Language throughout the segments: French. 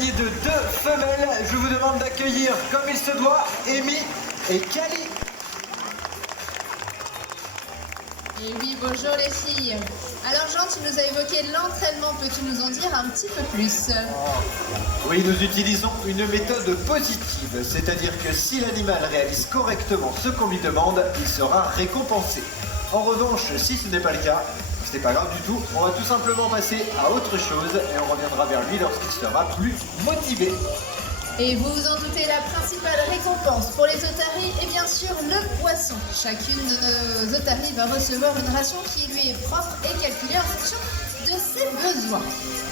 accompagné de deux femelles. Je vous demande d'accueillir, comme il se doit, Amy et Cali. Et oui, bonjour les filles. Alors Jean, tu nous as évoqué l'entraînement, peux-tu nous en dire un petit peu plus? Oui, nous utilisons une méthode positive, c'est-à-dire que si l'animal réalise correctement ce qu'on lui demande, il sera récompensé. En revanche, si ce n'est pas le cas, ce n'est pas grave du tout, on va tout simplement passer à autre chose et on reviendra vers lui lorsqu'il sera plus motivé. Et vous vous en doutez, la principale récompense pour les otaries est bien sûr le poisson. Chacune de nos otaries va recevoir une ration qui lui est propre et calculée en fonction de ses besoins.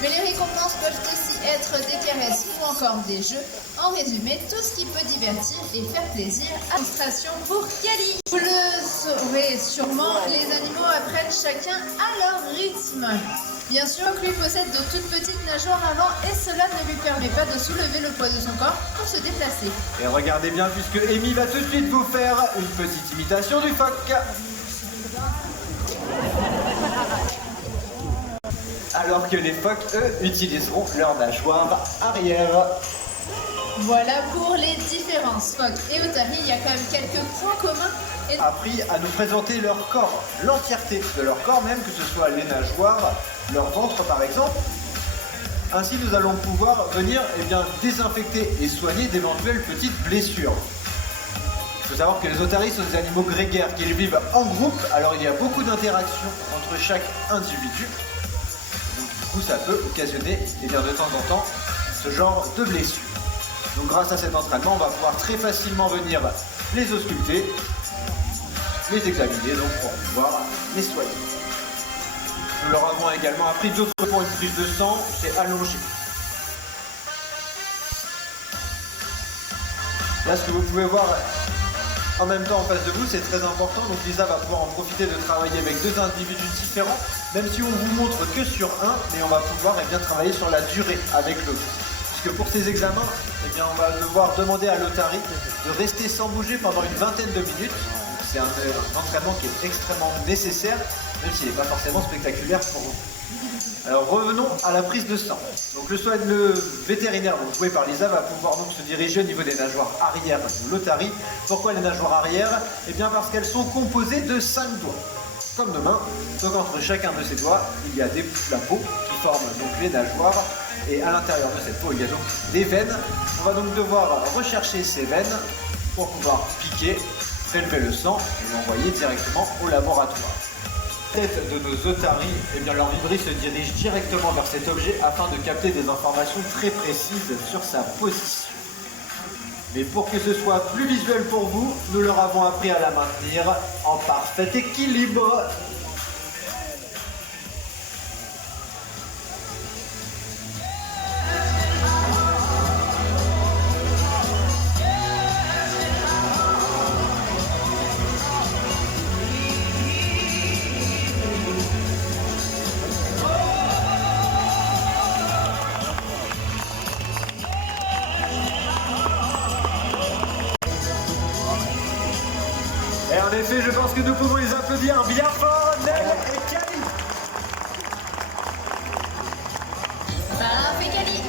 Mais les récompenses peuvent aussi être des caresses ou encore des jeux. En résumé, tout ce qui peut divertir et faire plaisir. Illustration pour Cali. Vous le saurez sûrement, les animaux apprennent chacun à leur rythme. Bien sûr, lui possède de toutes petites nageoires avant et cela ne lui permet pas de soulever le poids de son corps pour se déplacer. Et regardez bien puisque Amy va tout de suite vous faire une petite imitation du phoque. Alors que les phoques, eux, utiliseront leur nageoire arrière. Voilà pour les différences. Phoques et otaries, il y a quand même quelques points communs. Appris à nous présenter leur corps, l'entièreté de leur corps même, que ce soit les nageoires, leur ventre par exemple. Ainsi nous allons pouvoir venir désinfecter et soigner d'éventuelles petites blessures. Il faut savoir que les otaries sont des animaux grégaires, qu'ils vivent en groupe, alors il y a beaucoup d'interactions entre chaque individu. Donc du coup ça peut occasionner de temps en temps ce genre de blessures. Donc grâce à cet entraînement, on va pouvoir très facilement venir les ausculter, les examiner donc pour pouvoir les soigner. Nous leur avons également appris d'autres points de prise de sang, c'est allongé. Là ce que vous pouvez voir en même temps en face de vous, c'est très important, donc Lisa va pouvoir en profiter de travailler avec deux individus différents, même si on vous montre que sur un, mais on va pouvoir travailler sur la durée avec l'autre. Puisque pour ces examens, on va devoir demander à l'otarie de rester sans bouger pendant une vingtaine de minutes. C'est un entraînement qui est extrêmement nécessaire, même s'il n'est pas forcément spectaculaire pour vous. Alors revenons à la prise de sang. Donc le vétérinaire, donc joué par Lisa, va pouvoir donc se diriger au niveau des nageoires arrière de l'otarie. Pourquoi les nageoires arrière? Eh bien parce qu'elles sont composées de 5 doigts, comme de mains. Donc entre chacun de ces doigts, il y a la peau qui forme donc les nageoires. Et à l'intérieur de cette peau, il y a donc des veines. On va donc devoir rechercher ces veines pour pouvoir piquer, prélever le sang et l'envoyer directement au laboratoire. La tête de nos otaries, leur vibri se dirige directement vers cet objet afin de capter des informations très précises sur sa position. Mais pour que ce soit plus visuel pour vous, nous leur avons appris à la maintenir en parfait équilibre. Et en effet, je pense que nous pouvons les applaudir bien fort, Nel et Cali. Parfait, Cali.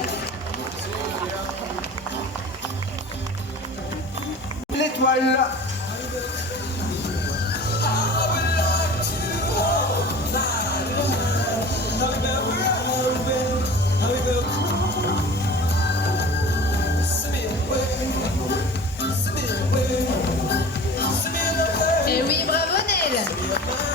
L'étoile. Et oui, bravo Nel.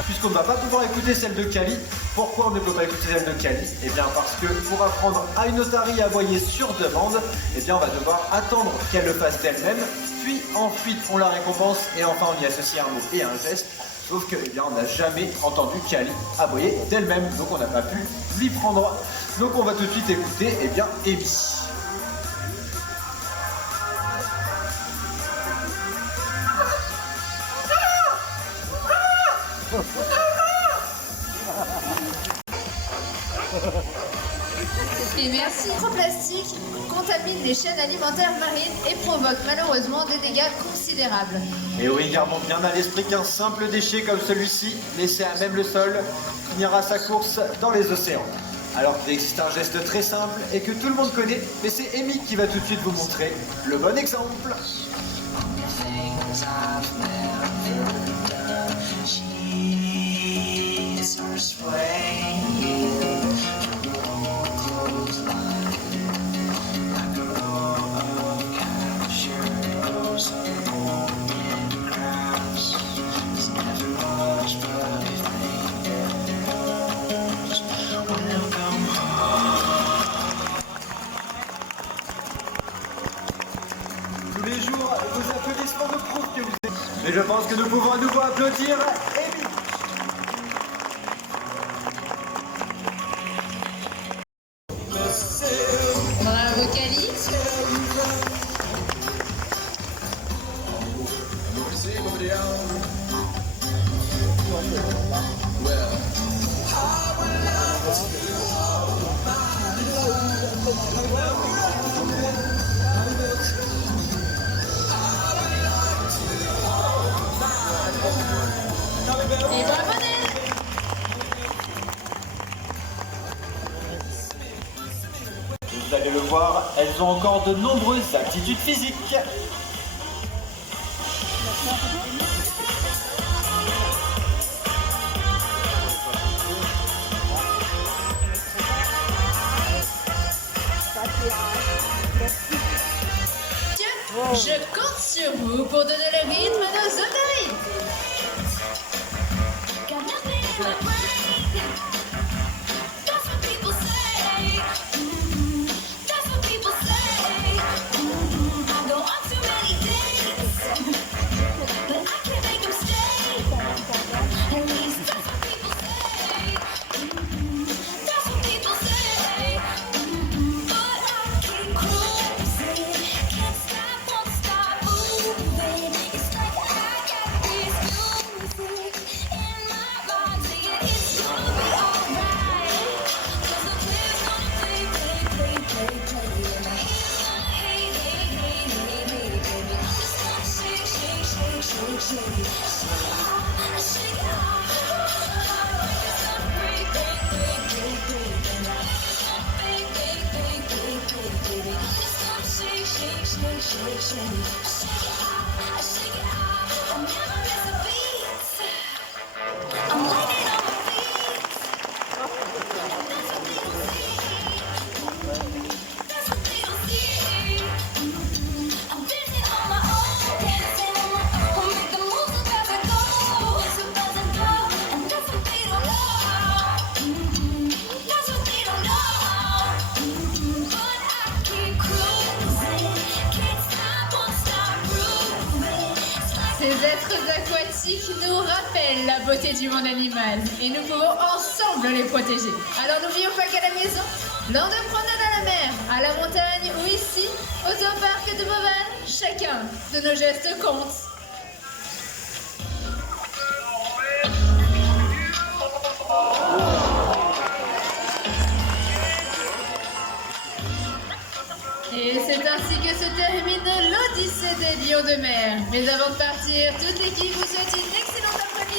Puisqu'on ne va pas pouvoir écouter celle de Cali, pourquoi on ne peut pas écouter celle de Cali? Eh bien parce que pour apprendre à une otarie à aboyer sur demande, on va devoir attendre qu'elle le fasse d'elle-même, puis ensuite on la récompense et enfin on y associe un mot et un geste. Sauf que on n'a jamais entendu Cali aboyer d'elle-même, donc on n'a pas pu lui prendre. Donc on va tout de suite écouter Amy. Et merci. Le microplastique contamine les chaînes alimentaires marines et provoque malheureusement des dégâts considérables. Et oui, gardons bien à l'esprit qu'un simple déchet comme celui-ci, laissé à même le sol, finira sa course dans les océans. Alors qu'il existe un geste très simple et que tout le monde connaît, mais c'est Amy qui va tout de suite vous montrer le bon exemple. Tous les jours, vos applaudissements nous prouvent que vous êtes... Mais je pense que nous pouvons à nouveau applaudir Amy. Bravo Cali. Et bravo Nel. Vous allez le voir, elles ont encore de nombreuses aptitudes physiques. Je compte sur vous pour donner le rythme à nos otaries. Ces êtres aquatiques nous rappellent la beauté du monde animal et nous pouvons ensemble les protéger. Alors n'oublions pas qu'à la maison, lors de promenade à la mer, à la montagne ou ici, au zooparc de Beauval, chacun de nos gestes compte. Et c'est ainsi que se termine l'Odyssée des lions de mer. Mais avant de partir, toute l'équipe vous souhaite une excellente après-midi.